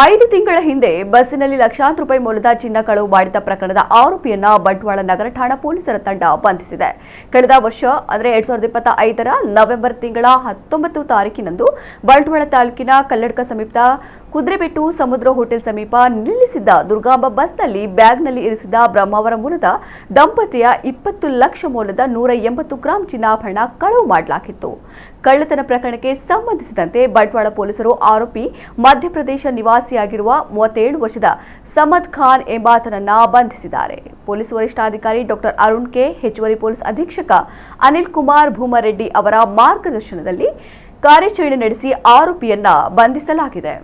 5 ತಿಂಗಳ ಹಿಂದೆ ಬಸ್ಸಿನಲ್ಲಿ ಲಕ್ಷಾಂತರ ರೂಪಾಯಿ ಮೌಲ್ಯದ ಚಿನ್ನ ಕಳವು ಮಾಡಿದ ಪ್ರಕರಣದ ಆರೋಪಿಯನ್ನ ಬಂಟ್ವಾಳ ನಗರ ಠಾಣಾ ಪೊಲೀಸರ ತಂಡ ಬಂಧಿಸಿದೆ. ಕಳೆದ ವರ್ಷ ಅಂದರೆ 2025ರ ನವೆಂಬರ್ ತಿಂಗಳ 19 ತಾರೀಕಿನಂದು ಬಂಟ್ವಾಳ ತಾಲೂಕಿನ ಕಲ್ಲಡ್ಕ ಸಮೀಪದ ಕುದ್ರೆಬೆಟ್ಟು ಸಮುದ್ರ ಹೋಟೆಲ್ ಸಮೀಪ ನಿಲ್ಲಿಸಿದ್ದ ದುರ್ಗಾಂಬ ಬಸ್ನಲ್ಲಿ ಬ್ಯಾಗ್ನಲ್ಲಿ ಇರಿಸಿದ ಬ್ರಹ್ಮಾವರ ಮೂಲದ ದಂಪತಿಯ 20 ಲಕ್ಷ ಮೌಲ್ಯದ 180 ಗ್ರಾಂ ಚಿನ್ನಾಭರಣ ಕಳವು ಮಾಡಲಾಗಿತ್ತು. ಕಳ್ಳತನ ಪ್ರಕರಣಕ್ಕೆ ಸಂಬಂಧಿಸಿದಂತೆ ಬಂಟ್ವಾಳ ಪೊಲೀಸರು ಆರೋಪಿ ಮಧ್ಯಪ್ರದೇಶ ನಿವಾಸಿಯಾಗಿರುವ 37 ವರ್ಷದ ಸಮದ್ ಖಾನ್ ಎಂಬಾತನನ್ನ ಬಂಧಿಸಿದ್ದಾರೆ. ಪೊಲೀಸ್ ವರಿಷ್ಠಾಧಿಕಾರಿ ಡಾಕ್ಟರ್ ಅರುಣ್ ಕೆ, ಹೆಚ್ಚುವರಿ ಪೊಲೀಸ್ ಅಧೀಕ್ಷಕ ಅನಿಲ್ ಕುಮಾರ್ ಭೂಮರೆಡ್ಡಿ ಅವರ ಮಾರ್ಗದರ್ಶನದಲ್ಲಿ ಕಾರ್ಯಾಚರಣೆ ನಡೆಸಿ ಆರೋಪಿಯನ್ನ ಬಂಧಿಸಲಾಗಿದೆ.